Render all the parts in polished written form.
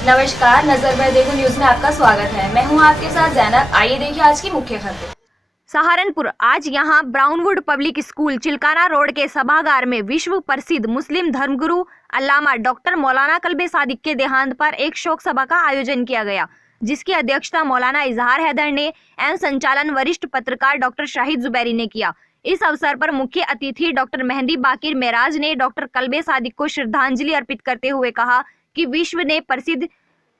नमस्कार, नजर में देखो न्यूज में आपका स्वागत है। मैं हूं आपके साथ जैनब। आइए देखिए आज की मुख्य खबरें। सहारनपुर। आज यहां ब्राउनवुड पब्लिक स्कूल चिलकाना रोड के सभागार में विश्व प्रसिद्ध मुस्लिम धर्मगुरु अल्लामा डॉक्टर मौलाना कल्बे सादिक के देहांत पर एक शोक सभा का आयोजन किया गया, जिसकी अध्यक्षता मौलाना इजहार हैदर ने एवं संचालन वरिष्ठ पत्रकार डॉक्टर शाहिद जुबैरी ने किया। इस अवसर पर मुख्य अतिथि डॉक्टर मेहंदी बाकिर मेराज ने डॉक्टर कल्बे सादिक को श्रद्धांजलि अर्पित करते हुए कहा कि विश्व ने प्रसिद्ध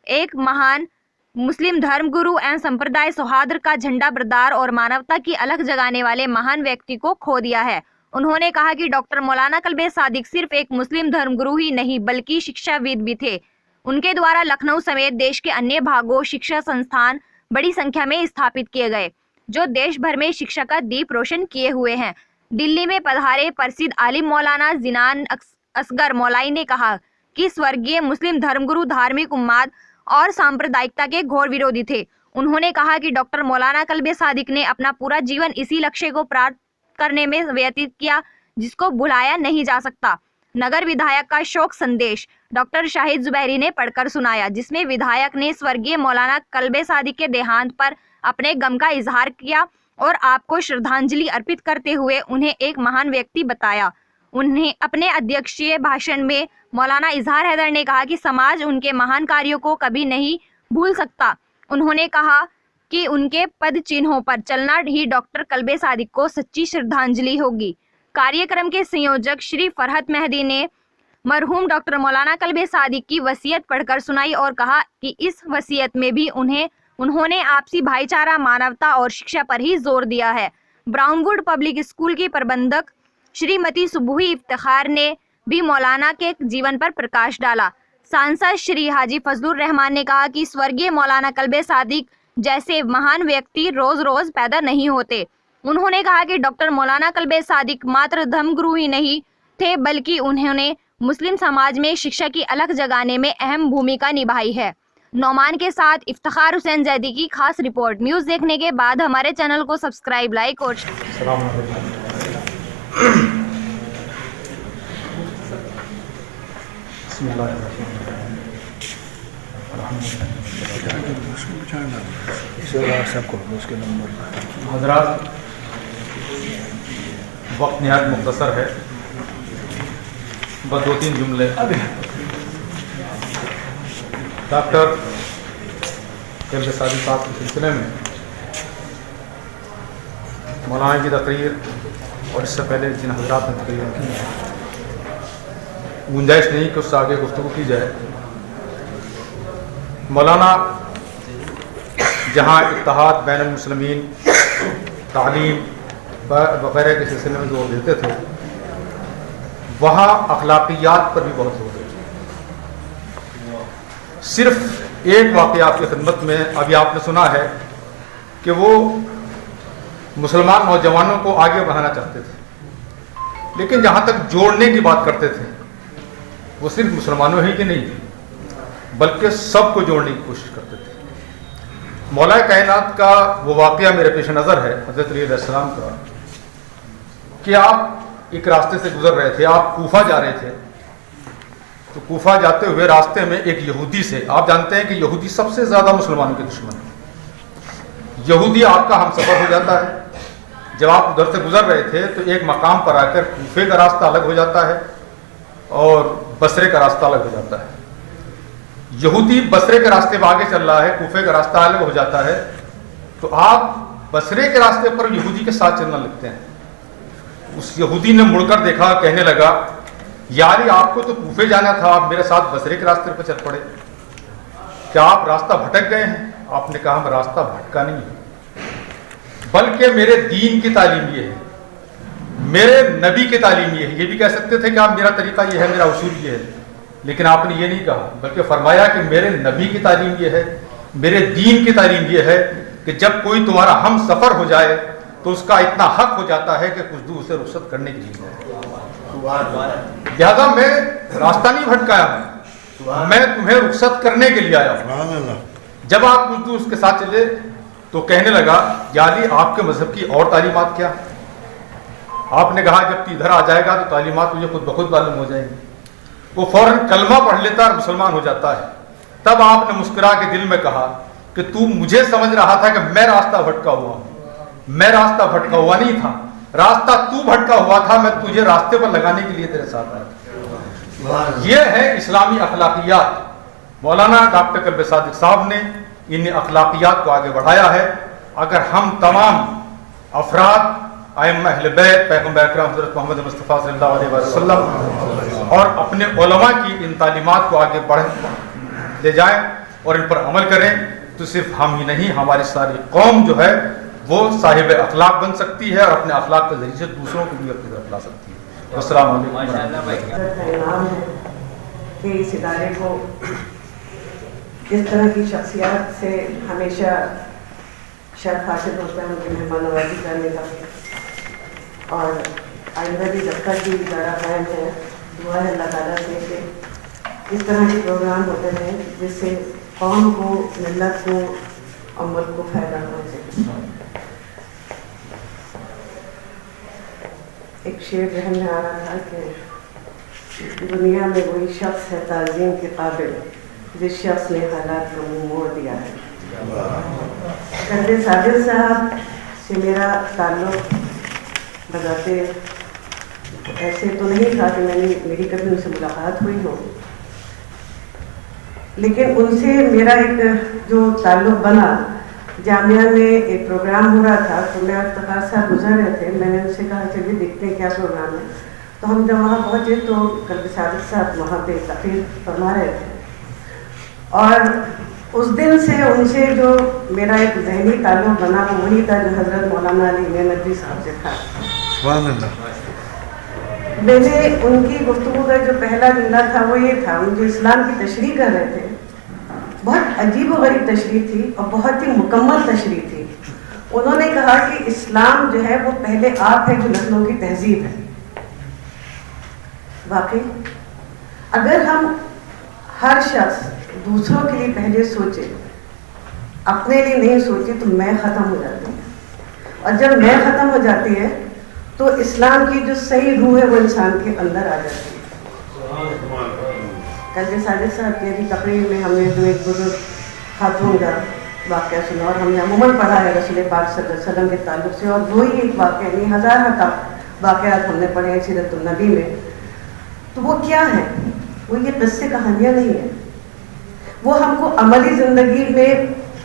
एक महान मुस्लिम धर्मगुरु एवं संप्रदाय सौहार्द का झंडा बरदार और मानवता की अलख जगाने वाले महान व्यक्ति को खो दिया है। उन्होंने कहा कि डॉक्टर मौलाना कल्बे सादिक सिर्फ एक मुस्लिम धर्मगुरु ही नहीं बल्कि शिक्षाविद भी थे। उनके द्वारा लखनऊ समेत देश के अन्य भागों शिक्षा संस्थान बड़ी संख्या में स्थापित किए गए, जो देश भर में शिक्षा का दीप रोशन किए हुए हैं। दिल्ली में पधारे प्रसिद्ध आलिम मौलाना जिनान असगर मौलाई ने कहा कि स्वर्गीय मुस्लिम धर्मगुरु धार्मिक उन्माद और सांप्रदायिकता के घोर विरोधी थे। उन्होंने कहा कि डॉक्टर मौलाना कल्बे सादिक ने अपना पूरा जीवन इसी लक्ष्य को प्राप्त करने में व्यतीत किया, जिसको भुलाया नहीं जा सकता। नगर विधायक का शोक संदेश डॉक्टर शाहिद जुबैरी ने पढ़कर सुनाया, जिसमें विधायक ने स्वर्गीय मौलाना कल्बे सादिक के देहांत पर अपने गम का इजहार किया और आपको श्रद्धांजलि अर्पित करते हुए उन्हें एक महान व्यक्ति बताया। उन्हें अपने अध्यक्षीय भाषण में मौलाना इजहार हैदर ने कहा कि समाज उनके महान कार्यों को कभी नहीं भूल सकता। उन्होंने कहा कि उनके पद चिन्हों पर चलना ही डॉक्टर कल्बे सादिक को सच्ची श्रद्धांजलि होगी। कार्यक्रम के संयोजक श्री फरहत मेहदी ने मरहूम डॉक्टर मौलाना कल्बे सादिक की वसीयत पढ़कर सुनाई और कहा कि इस वसीयत में भी उन्होंने आपसी भाईचारा, मानवता और शिक्षा पर ही जोर दिया है। ब्राउनवुड पब्लिक स्कूल की प्रबंधक श्रीमती सुबुही इफ्तिखार ने भी मौलाना के जीवन पर प्रकाश डाला। सांसद श्री हाजी फजलुर रहमान ने कहा कि स्वर्गीय मौलाना कल्बे सादिक जैसे महान व्यक्ति रोज रोज पैदा नहीं होते। उन्होंने कहा कि डॉक्टर मौलाना कल्बे सादिक मात्र धर्मगुरु ही नहीं थे, बल्कि उन्होंने मुस्लिम समाज में शिक्षा की अलख जगाने में अहम भूमिका निभाई है। नौमान के साथ इफ्तिखार हुसैन जैदी की खास रिपोर्ट। न्यूज़ देखने के बाद हमारे चैनल को सब्सक्राइब, लाइक और हज़रात, वक्त निहायत मुख्तसर है, बस 2-3 जुमले। डॉक्टर कल्बे सादिक साहब के सिलसिले में मौलाना की तकरीर और इससे पहले जिन हज़रात ने तकरीर की है, गुंजाइश नहीं कि उससे आगे गुफ्तगू की जाए। मौलाना जहाँ इत्तेहाद बैन मुस्लिमीन, तालीम वगैरह के सिलसिले में जोर देते थे, वहाँ अखलाकियात पर भी बहुत जोर देते थे। सिर्फ एक वाक़या आपकी खिदमत में अभी आपने सुना है कि वो मुसलमान नौजवानों को आगे बढ़ाना चाहते थे, लेकिन जहाँ तक जोड़ने की बात करते थे वो सिर्फ मुसलमानों ही की नहीं थी, बल्कि सबको जोड़ने की कोशिश करते थे। मौलाए कायनात का वो वाक़या मेरे पेश नज़र है हज़रत अली अलैहिस्सलाम का, कि आप एक रास्ते से गुजर रहे थे, आप कूफा जा रहे थे, तो कूफा जाते हुए रास्ते में एक यहूदी से, आप जानते हैं कि यहूदी सबसे ज़्यादा मुसलमानों के दुश्मन है। यहूदी आपका हमसफ़र हो जाता है। जब आप उधर से गुजर रहे थे तो एक मकाम पर आकर कूफे का रास्ता अलग हो जाता है और बसरे का रास्ता अलग हो जाता है। यहूदी बसरे के रास्ते पर आगे चल रहा है, कूफे का रास्ता अलग हो जाता है, तो आप बसरे के रास्ते पर यहूदी के साथ चलना लगते हैं। उस यहूदी ने मुड़कर देखा, कहने लगा, यार आपको तो कूफे जाना था, आप मेरे साथ बसरे के रास्ते पर चल पड़े, क्या आप रास्ता भटक गए हैं? आपने कहा, हम रास्ता भटका नहीं है, बल्कि मेरे दीन की तालीम ये है, मेरे नबी की तालीम ये है। ये भी कह सकते थे कि आप मेरा तरीका ये है, मेरा उसूल ये है, लेकिन आपने ये नहीं कहा, बल्कि फरमाया कि मेरे नबी की तालीम ये है, मेरे दीन की तालीम ये है कि जब कोई तुम्हारा हम सफ़र हो जाए तो उसका इतना हक हो जाता है कि कुछ दूर से रुखसत करने की चीज़ है। लिहाजा मैं रास्ता नहीं भटकाया हूँ, मैं तुम्हें रुखसत करने के लिए आया हूँ। जब आप कुछ दूर उसके साथ चले तो कहने लगा, यानी आपके मजहब की और तालीमात क्या? आपने कहा जब तू इधर आ जाएगा तो तालीमात मुझे खुद ब खुद मालूम हो जाएंगी। वो फौरन कलमा पढ़ लेता और मुसलमान हो जाता है। तब आपने मुस्कुरा के दिल में कहा कि तू मुझे समझ रहा था कि मैं रास्ता भटका हुआ हूं। मैं रास्ता भटका हुआ नहीं था, रास्ता तू भटका हुआ था, मैं तुझे रास्ते पर लगाने के लिए तेरे साथ आया। ये है इस्लामी अखलाकियात। मौलाना डॉक्टर कल्बे सादिक साहब ने इन अखलाकियात को आगे बढ़ाया है। अगर हम तमाम अफराद आइम्मा अहले बैत, पैगंबर अकरम हज़रत मोहम्मद मुस्तफ़ा सल्लल्लाहु अलैहि वसल्लम और अपने उलमा की इन तालीमात को आगे बढ़ ले जाएं और इन पर अमल करें, तो सिर्फ हम ही नहीं, हमारी सारी कौम जो है वो साहिब अखलाक बन सकती है और अपने अखलाक के जरिए से दूसरों को भी अपनी तरफ ला सकती है। अस्सलाम वालेकुम। कि इस इदारे को इस तरह की शख्सियत से हमेशा शर्फ हासिल होता है उनकी मेहमान नवाजी करने का, और आइंदा भी जब तक भी इदारा कायम है, दुआ है अल्लाह ताला से कि इस तरह के प्रोग्राम होते हैं जिससे कौम को, मिल्लत को और मुल्क को फायदा पहुँचे। एक शेर जहन में आ रहा था कि दुनिया में वही शख्स है ताज़ीम के काबिल जिस शख्स ने हालात को मुँह मोड़ दिया है। कल्बे सादिक साहब से मेरा ताल्लुक़ बजाते ऐसे तो नहीं था कि मेरी कभी उनसे मुलाकात हुई हो, लेकिन उनसे मेरा एक जो ताल्लुक़ बना, जामिया में एक प्रोग्राम हो रहा था तो मैं इफ्तिखार साहब गुजर रहे थे, मैंने उनसे कहा चलिए देखते हैं क्या प्रोग्राम है। तो हम जब वहाँ पहुँचे तो कल्बे सादिक साहब वहाँ पे तकरीर फरमा रहे थे, और उस दिन से उनसे जो मेरा एक ज़हनी ताल्लुक़ बना वो वही था जो हज़रत मौलाना अली नेमती साहब से था। मैंने उनकी गुफ्तगू का जो पहला जुमला था वो ये था, उन जो इस्लाम की तशरीह कर रहे थे, बहुत अजीब व गरीब तशरीह थी और बहुत ही मुकम्मल तशरीह थी। उन्होंने कहा कि इस्लाम जो है वो पहले आप है जो नस्लों की तहजीब है। वाकई अगर हम हर शख्स दूसरों के लिए पहले सोचे, अपने लिए नहीं सोचे, तो मैं ख़त्म हो जाती है, और जब मैं ख़त्म हो जाती है तो इस्लाम की जो सही रूह है वो इंसान के अंदर आ जाती है। कल्बे सादिक साहब की अभी तकरीर में हमने जो एक बुजुर्ग खातून का वाक़या सुना, और हमने अमूमन पढ़ा है रसूल पाक सल्लल्लाहु अलैहि वसल्लम के ताल्लुक़ से, और वही एक वाक़या नहीं, हज़ार वाक़यात हमने पढ़े हैं सीरत नबी में। तो वो क्या है? वो ये किस्से कहानियाँ नहीं है, वो हमको अमली ज़िंदगी में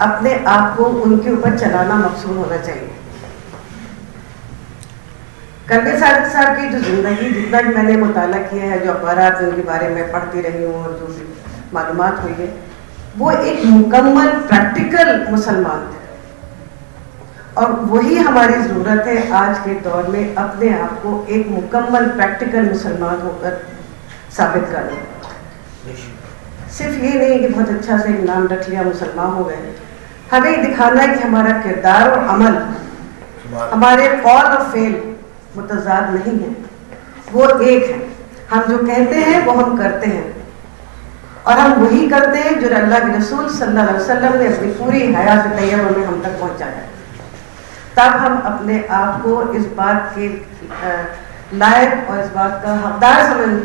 अपने आप को उनके ऊपर चलाना मकसूद होना चाहिए। कल्बे सादिक साहब की जो ज़िंदगी, जितना भी मैंने मुताला किया है, जो अखबारात उनके बारे में पढ़ती रही हूँ और जो भी मालूमात हुई है, वो एक मुकम्मल प्रैक्टिकल मुसलमान थे, और वही हमारी ज़रूरत है आज के दौर में, अपने आप को एक मुकम्मल प्रैक्टिकल मुसलमान होकर साबित करना। सिर्फ ये नहीं कि बहुत अच्छा से नाम रख लिया मुसलमान हो गए, हमें दिखाना है कि हमारा किरदार और अमल, हमारे कौल और फेल मुतज़ाद नहीं है, वो एक है। हम जो कहते हैं वो हम करते हैं, और हम वही करते हैं जो अल्लाह के रसूल सल्लल्लाहु अलैहि वसल्लम ने अपनी पूरी हयात तैयबा में हम तक पहुंचाया। तब हम अपने आप को इस बात के लायक और इस बात का हकदार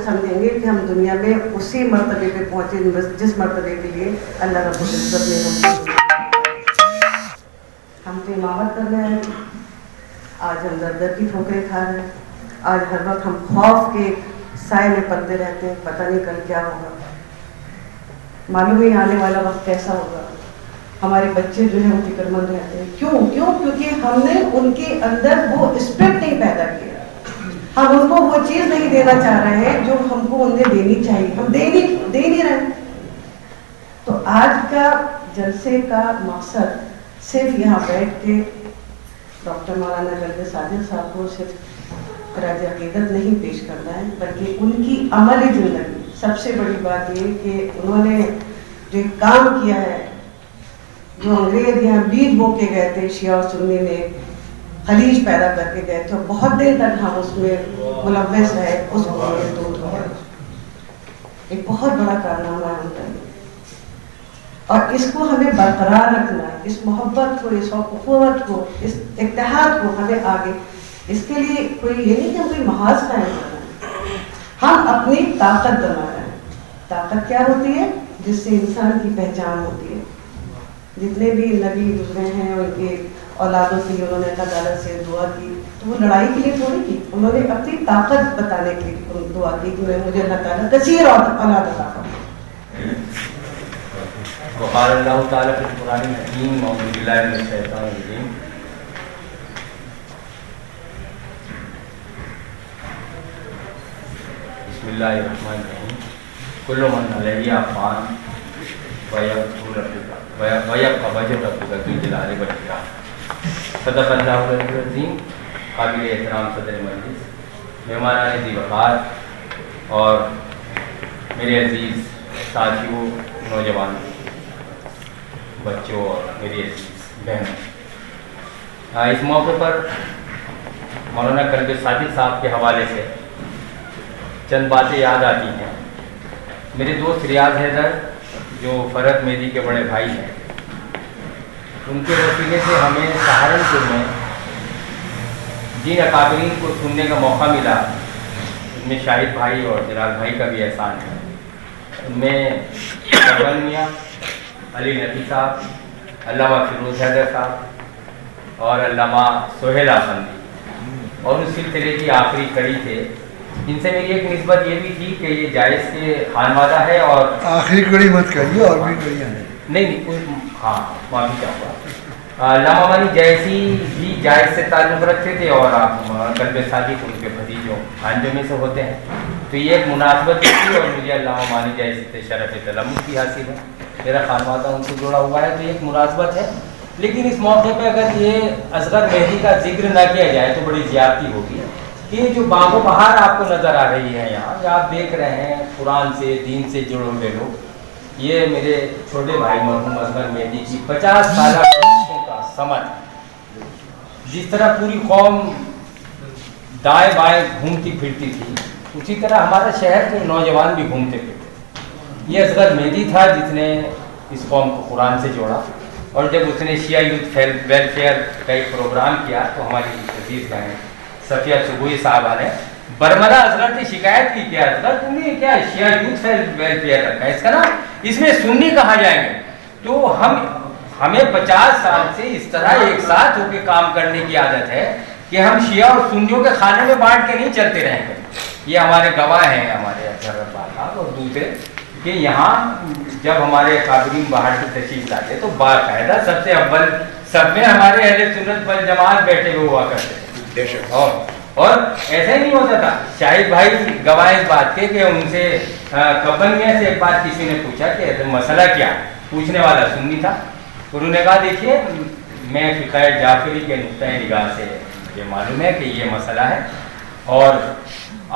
समझेंगे कि हम दुनिया में उसी मर्तबे पे पहुंचे जिस मर्तबे के लिए अल्लाह रब्बुल इज्जत ने हम तो इमामत कर रहे हैं। आज हम दर की ठोकरें खा रहे हैं, आज हर वक्त हम खौफ के साए में पलते रहते हैं, पता नहीं कल क्या होगा, मालूम नहीं आने वाला वक्त कैसा होगा। हमारे बच्चे जो है वो फिक्रमंद रहते हैं। क्यों? क्योंकि हमने उनके अंदर वो स्पिरिट नहीं पैदा किया, हम उनको वो चीज़ नहीं देना चाह रहे हैं जो हमको उन्हें देनी चाहिए, हम दे नहीं रहे। तो आज का जलसे का मकसद सिर्फ यहाँ बैठ के डॉक्टर मौलाना कल्बे सादिक साहब को सिर्फ खराज अक़ीदत नहीं पेश करना है, बल्कि उनकी अमली ज़िंदगी। सबसे बड़ी बात ये कि उन्होंने जो काम किया है, जो अंग्रेज यहाँ बीज बो के गए थे, शिया और सुन्नी में खलीज पैदा करके गए थे, बहुत देर तक हम उसमें मुलव्वस रहे, उसको दूर हो, एक बहुत बड़ा कारनामा है उनका, और इसको हमें बरकरार रखना है, इस मोहब्बत को, इस उख़्वत को, इस इत्तेहाद को हमें आगे, इसके लिए कोई ये नहीं कि हम कोई महाज कायम करना है, हम अपनी ताकत बना रहे हैं। ताकत क्या होती है? जिससे इंसान की पहचान होती है। जितने भी नबी गुजरे हैं उनके औलादों के लिए उन्होंने अल्लाह ताला से दुआ की, तो वो लड़ाई के लिए थोड़ी की, उन्होंने अपनी ताकत बताने के लिए दुआ की कि मुझे अल्लाह ताला कसीर औलाद अता फरमाए। वक़ाल अल्लाह ताला फिल कुरानिल हकीम औज़ु बिल्लाहि मिनश शैतानिर रजीम। बिस्मिल्लाहिर्रहमानिर्रहीम। कुल्लु मन अलैहा फ़ान व यब्क़ा वजहु रब्बिका ज़ुल जलाली वल इकराम। सदक़ल्लाहुल अज़ीम। काबिल एहतराम सदर मजलिस, मेहमानान ज़ी वक़ार और मेरे अज़ीज़ साथियों, नौजवान बच्चों और मेरी अज़ीज़ बहनों, इस मौके पर मौलाना कल्बे सादिक साहब के हवाले से चंद बातें याद आती हैं। मेरे दोस्त रियाज हैदर जो फरहत मेहदी के बड़े भाई हैं, उनके वसीले से हमें सहारनपुर में जिन अकाबरीन को सुनने का मौका मिला, उनमें शाहिद भाई और जलाल भाई का भी एहसान है। उनमें सरवन मियाँ, अली नकी साहब, अल्लामा फिरोज़ हैदर साहब और अल्लामा सोहेल आफंदी, और उस सिलसिले की आखिरी कड़ी थे। इनसे मेरी एक निस्बत ये भी थी कि ये जायज़ के खानवादा है और आखिरी कड़ी मत करिए, और भी कड़ियाँ हैं। नहीं, हाँ माफ़ी चाहूँगा। अल्लामा मानी जैसी भी जायज़ से ताल्लुक़ रखते थे और आप कल्बे सादिक उनके भतीजों भांजों में से होते हैं, तो ये एक मुनासबत थी और मुझे अल्लामा मानी जैसी से शरफ़ तलम्मुस की हासिल है। मेरा खानवादा उनसे जुड़ा हुआ है, तो एक मुनासबत है। लेकिन इस मौके पर अगर ये असगर मेहदी का जिक्र ना किया जाए तो बड़ी ज़्यादती होगी। ये जो बागो बहार आपको नज़र आ रही है यहाँ, ये आप देख रहे हैं कुरान से, दीन से जुड़े हुए लोग, ये मेरे छोटे भाई मरहूम असगर मेहदी की 50 साल का समझ। जिस तरह पूरी कौम दाएं बाएं घूमती फिरती थी, उसी तरह हमारे शहर के नौजवान भी घूमते फिरते। ये असगर मेहदी था जिसने इस कौम को कुरान से जोड़ा, और जब उसने शिया यूथ वेलफेयर का एक प्रोग्राम किया तो हमारी अजीज बहन सफिया सुबुई साहबा ने बरमला असगर से शिकायत की, क्या असगर तुमने क्या शिया यूथ वेलफेयर रखा है, इसका ना इसमें सुन्नी कहा जाएंगे। तो हमें 50 साल से इस तरह एक साथ होकर काम करने की आदत है कि हम शिया और सुन्नियों के खाने में बांट के नहीं चलते रहेंगे। ये हमारे गवाह हैं, हमारे अजहर बाला और दूसरे, कि यहाँ जब हमारे काबरीन बाहर से तशरीफ लाते तो बाकायदा सबसे अव्वल सब में हमारे अहले सुन्नत वल जमात बैठे हुए हुआ करते थे। और ऐसा ही नहीं होता था। शाहिद भाई गवाह इस बात के कि उनसे कब्बन मियाँ से एक बार किसी ने पूछा कि मसला क्या, पूछने वाला सुन्नी था। उन्होंने कहा देखिए, मैं फ़िक़्ह जाफ़री के नुक़्ता निगाह से ये मालूम है कि ये मसला है, और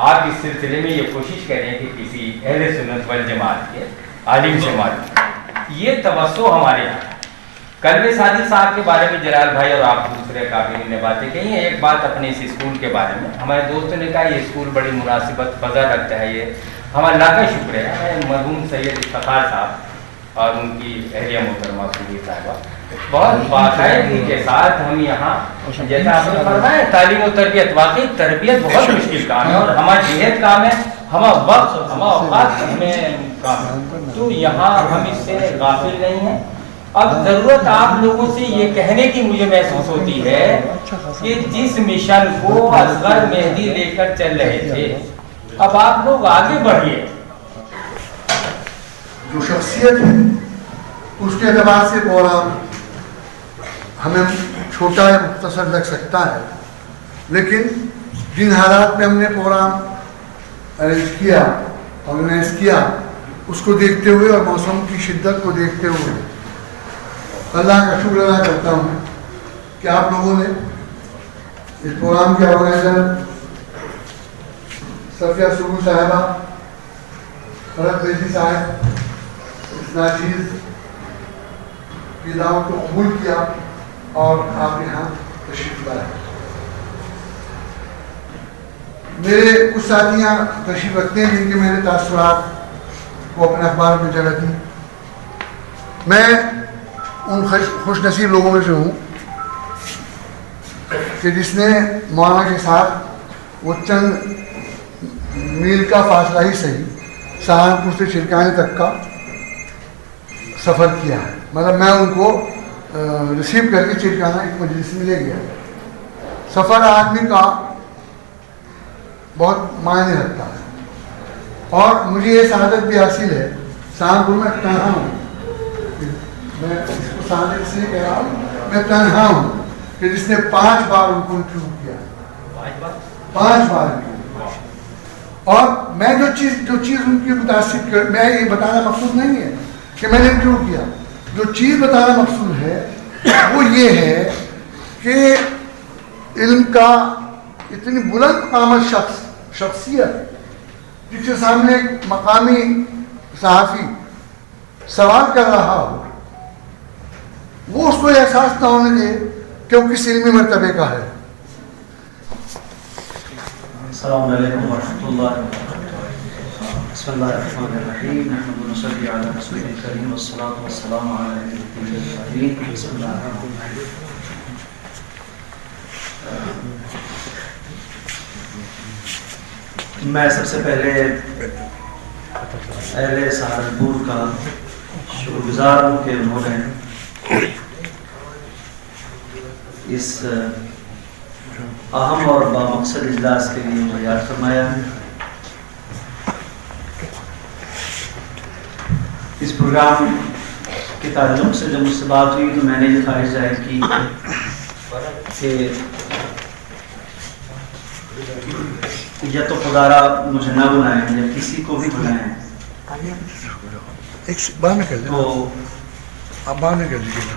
आप इस सिलसिले में ये कोशिश करें कि किसी अहले सुन्नत वल जमात के आलिम से मालूम। ये तवस्सो हमारे यहाँ। कल्बे सादिक साहब के बारे में जलाल भाई और आप दूसरे काबिल ने बातें कही हैं। एक बात अपने इस स्कूल के बारे में, हमारे दोस्तों ने कहा ये स्कूल बड़ी मुनासिबत फ़ज़ा रखता है। ये हमारा अल्लाह का शुक्र है। मरहूम सैयद इफ्तिखार साहब और उनकी अहलिया मोहतरमा सुबी साहिबा बहुत बाकायदगी के साथ हम यहाँ, जैसा आपने फरमाया, तालीम और तरबियत, वाकई तरबियत बहुत मुश्किल काम है और हमारा जिहद काम है, हमारा वक्त हमारा औकात में काम है। तो यहाँ हम इससे गाफिल नहीं हैं। अब ज़रूरत आप लोगों से ये कहने की मुझे महसूस होती है कि जिस मिशन को असगर मेहदी लेकर चल रहे थे, अब आप लोग आगे बढ़िए। जो शख्सियत है उसके अतबार से प्रोग्राम हमें छोटा या मुख्तसर लग सकता है, लेकिन जिन हालात में हमने प्रोग्राम अरेंज किया, ऑर्गेनाइज किया, उसको देखते हुए और मौसम की शिद्दत को देखते हुए अल्लाह का शुक्र अदा करता हूँ कि आप लोगों ने इस प्रोग्राम के ऑर्गेनाइजर सफिया सुबू साहिबा, फरहत मेहदी साहब, इस नाचीज़ की दावत को कबूल किया और आप यहाँ तशरीफ लाए। मेरे कुछ साथियाँ तशरीफ रखते हैं जिनके मेरे तासुरात को अपने अखबार में जगह दी। मैं उन खुश नसीब लोगों में से हूँ कि जिसने मौलाना के साथ वो चंद मील का फासला ही सही, सहारनपुर से चिलकाने तक का सफ़र किया है, मतलब मैं उनको रिसीव करके चिड़काना एक मजलिस में ले गया। सफ़र आदमी का बहुत मायने रखता है, और मुझे ये शहादत भी हासिल है, सहारनपुर में तनहा हूँ, मैं इसको शहादत इसलिए कह रहा हूँ, मैं तनहा हूँ कि जिसने 5 बार उनको इंटरव्यू किया, 5 बार। और मैं जो चीज़ उनकी मुतासिर कर, मैं ये बताना मकसूद नहीं है कि मैंने इंटरव्यू किया, जो चीज़ बताना मकसूद है वो ये है कि इल्म का इतनी बुलंद कामत शख्सियत जिसके सामने एक मकामी सहाफ़ी सवाल कर रहा हो, वो उसको एहसास ना होने दे कि वो किस इल्मी मर्तबे का है। अस्सलामु अलैकुम वरहमतुल्लाहि वबरकातुहू। बिस्मिल्लाहिर्रहमानिर्रहीम। नहमदुहु व नसल्ली अला रसूलिल करीम वस्सलातु वस्सलामु अला नबिय्यिल करीम। बिस्मिल्लाहिर्रहमानिर्रहीम। मैं सबसे पहले अहले सहारनपुर का शुक्रगुजार हूँ कि उन्होंने इस अहम और बामकसद इजलास के लिए मुझे याद फरमाया। इस प्रोग्राम के ताल्लुक से जब मुझसे बात हुई तो मैंने ये ख्वाहिश जाहिर की कि या तो खुदारा मुझे ना बुलाएं या किसी को भी बुलाएं, एक बार में कर तो आप बाहर में कर लीजिएगा।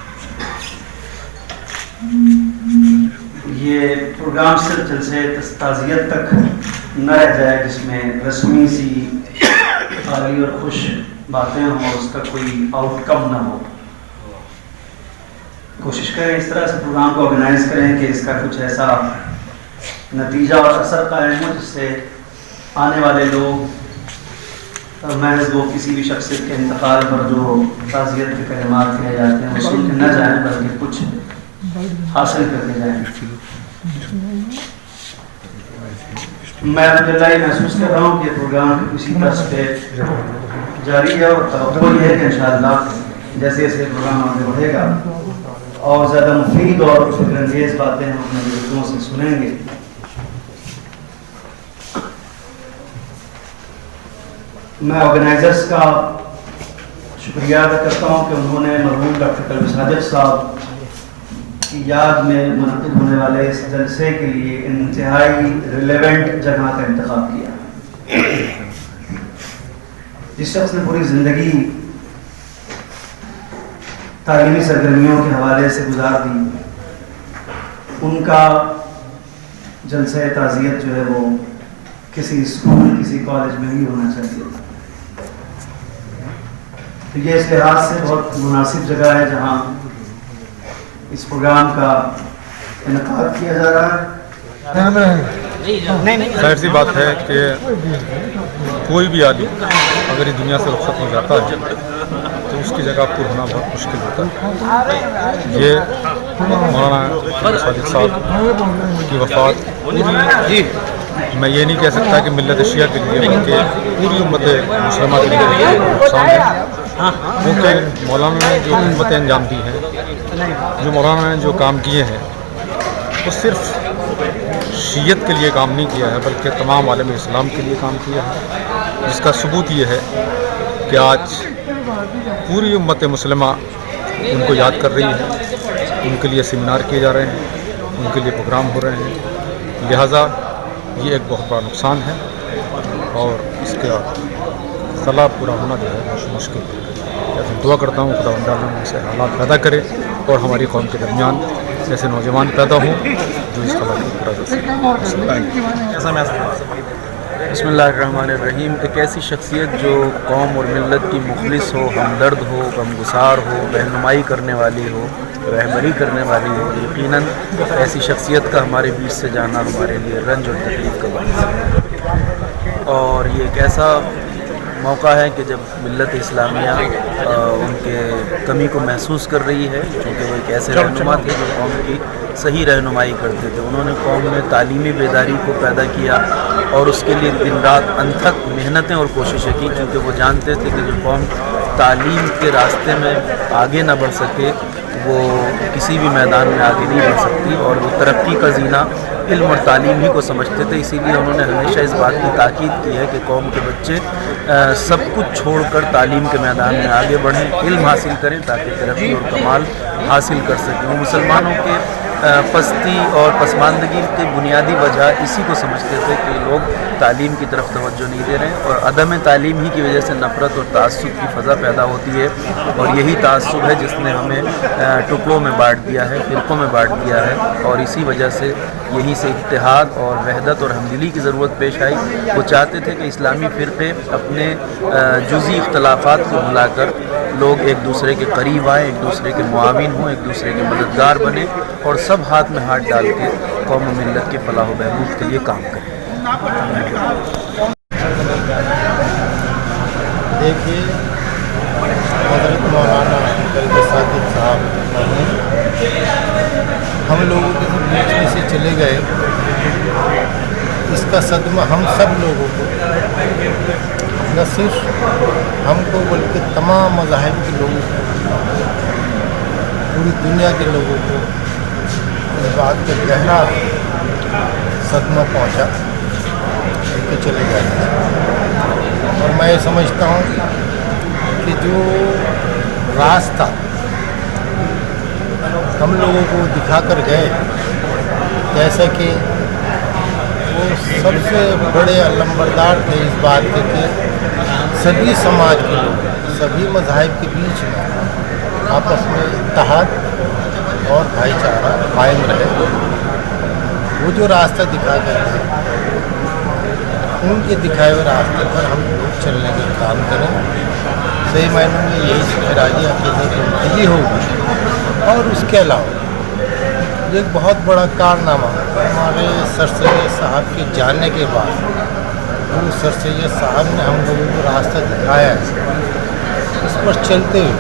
ये प्रोग्राम सिर्फ जलसे ताज़ियत तक न रह जाए जिसमें रस्मी सी खाली और खुश बातें हों, उसका कोई आउटकम ना हो। कोशिश करें इस तरह से प्रोग्राम को ऑर्गेनाइज करें कि इसका कुछ ऐसा नतीजा और असर कायम हो जिससे आने वाले लोग महज वो किसी भी शख्सियत के इंतकाल पर जो ताज़ियत के कलिमात किए जाते हैं वो सुन के न जाएँ बल्कि कुछ हासिल करके जाएँ। मैं अल्हम्दुलिल्लाह ये महसूस कर रहा हूँ कि प्रोग्राम इसी तर्ज पे जारी है और तवक्को ये है कि इंशाअल्लाह जैसे जैसे प्रोग्राम आगे बढ़ेगा और ज़्यादा मुफीद और फिक्रअंगेज़ बातें हम अपने बुजुर्गों से सुनेंगे। मैं ऑर्गेनाइजर्स का शुक्रिया अदा करता हूँ कि उन्होंने मरहूम डॉक्टर कल्बे सादिक साहब की याद में मुनक़िद होने वाले इस जलसे के लिए इंतहाई रिलेवेंट जगह का इंतखाब किया। जिस शख्स ने पूरी ज़िंदगी तालीमी सरगर्मियों के हवाले से गुजार दी, उनका जलसे ताज़ियत जो है वो किसी स्कूल किसी कॉलेज में ही होना चाहिए। तो ये इस लिहाज से बहुत मुनासिब जगह है जहाँ इस प्रोग्राम का इनकाद किया जा रहा है। जाहिर सी बात है कि कोई भी आदमी अगर इस दुनिया से रुखसत हो जाता है तो उसकी जगह पर होना बहुत मुश्किल होता है। ये मौलाना सादिक साहब की वफ़ात मैं ये नहीं कह सकता कि मिल्लत शिया के लिए बल्कि पूरी उम्मत मुसलमान के लिए नुकसान है, क्योंकि मौलाना ने जो खिदमतें अंजाम दी हैं, जो मौलाना ने जो काम किए हैं वो सिर्फ शीयत के लिए काम नहीं किया है बल्कि तमाम आलम इस्लाम के लिए काम किया है, जिसका सबूत ये है कि आज पूरी उम्मत मुसलमा उनको याद कर रही है, उनके लिए सेमिनार किए जा रहे हैं, उनके लिए प्रोग्राम हो रहे हैं। लिहाजा ये एक बहुत बड़ा नुकसान है और इसका सलाह पूरा होना जो है बहुत मुश्किल है। तो दुआ करता हूँ खुदा ताला ऐसे हालात पैदा करे और हमारी कौम के दरमियान ऐसे नौजवान पैदा हों जो इस खला को पूरा कर सकें। बिस्मिल्लाहिर्रहमानिर्रहीम। एक ऐसी शख्सियत जो कौम और मिल्लत की मुखलिस हो, हमदर्द हो, गमगुसार हो, रहनुमाई करने वाली हो, रहबरी करने वाली हो, यकीनन ऐसी शख्सियत का हमारे बीच से जाना हमारे लिए रंज और तकलीफ़ का बायस है। और ये एक ऐसा मौका है कि जब मिल्लत इस्लामिया उनके कमी को महसूस कर रही है, क्योंकि वो एक ऐसे रहनुमा थे जो कौम की सही रहनुमाई करते थे। उन्होंने कौम में तालीमी बेदारी को पैदा किया और उसके लिए दिन रात अनथक मेहनतें और कोशिशें की, क्योंकि वो जानते थे कि जो कौम तालीम के रास्ते में आगे ना बढ़ सके वो किसी भी मैदान में आगे नहीं बढ़ सकती। और वो तरक्की का जीना इल्म और तालीम ही को समझते थे, इसीलिए उन्होंने हमेशा इस बात की ताकीद की है कि कौम के बच्चे सब कुछ छोड़कर तालीम के मैदान में आगे बढ़ें, इल्म हासिल करें ताकि तरक्की और कमाल हासिल कर सकें। वो मुसलमानों के पस्ती और पसमानदगी की बुनियादी वजह इसी को समझते थे कि लोग तालीम की तरफ तवज्जो नहीं दे रहे हैं, और अदम तालीम ही की वजह से नफ़रत और तासुब की फ़ज़ा पैदा होती है। और यही तासुब है जिसने हमें टुकड़ों में बांट दिया है, फ़िरक़ों में बांट दिया है, और इसी वजह से यहीं से इत्तेहाद और वहदत और हमदिली की ज़रूरत पेश आई। वो चाहते थे कि इस्लामी फ़िरक़े अपने जुज़ी इख्तलाफ़ात को भुलाकर लोग एक दूसरे के करीब आएँ, एक दूसरे के मुआविन हों, एक दूसरे के मददगार बने, और सब हाथ में हाथ डाल के कौम और मिल्लत के फलाह व बहबूद के लिए काम करें। देखिए, हज़रत मौलाना कल्बे सादिक साहब हम लोगों के बीच में से चले गए, इसका सदमा हम सब लोगों को, न सिर्फ हमको बल्कि तमाम मज़ाहिब के लोगों को, पूरी दुनिया के लोगों को इस बात का गहरा सदमा पहुंचा कि चले गए। और मैं ये समझता हूँ कि जो रास्ता हम लोगों को दिखा कर गए, जैसे कि वो सबसे बड़े अलंबरदार थे इस बात के कि सभी समाज के लोग, सभी मज़ाहिब के बीच में आपस में इत्तेहाद और भाईचारा कायम रहे। वो जो रास्ता दिखा गए थे, उनके दिखाए हुए रास्ते पर हम लोग चलने का काम करें। सही मायनों में यही खिराजी अक़ीदत की तब्दीली होगी। और उसके अलावा एक बहुत बड़ा कारनामा हमारे सर सैयद साहब के जाने के बाद, वो सर सैयद साहब ने हम लोगों को रास्ता दिखाया है, उस पर चलते हुए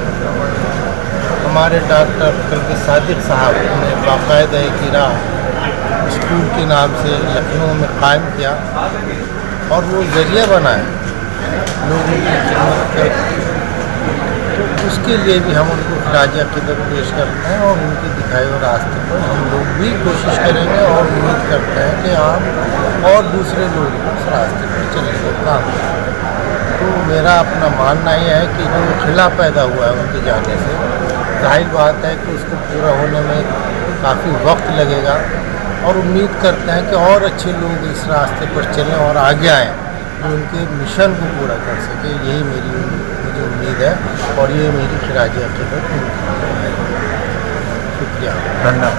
हमारे डॉक्टर कल्बे सादिक साहब ने बाकायदा एक राह स्कूल के नाम से लखनऊ में कायम किया, और वो ज़रिया बनाए लोगों की खिदमत कर। तो उसके लिए भी हम उनको खिराज अक़ीदत पेश करते हैं, और उनके दिखाए हुए रास्ते पर हम लोग भी कोशिश करेंगे, और उम्मीद करते हैं कि आप और दूसरे लोग उस रास्ते पर चलने का काम करें। तो मेरा अपना मानना यह है कि जो खिला पैदा हुआ है उनके जाने से, ज़ाहिर बात है कि उसको पूरा होने में काफ़ी वक्त लगेगा, और उम्मीद करते हैं कि और अच्छे लोग इस रास्ते पर चलें और आगे आएँ, जो उनके मिशन को पूरा कर सके। यही मुझे उम्मीद है, और ये मेरी खिराज अक़ीदत है। शुक्रिया, धन्यवाद।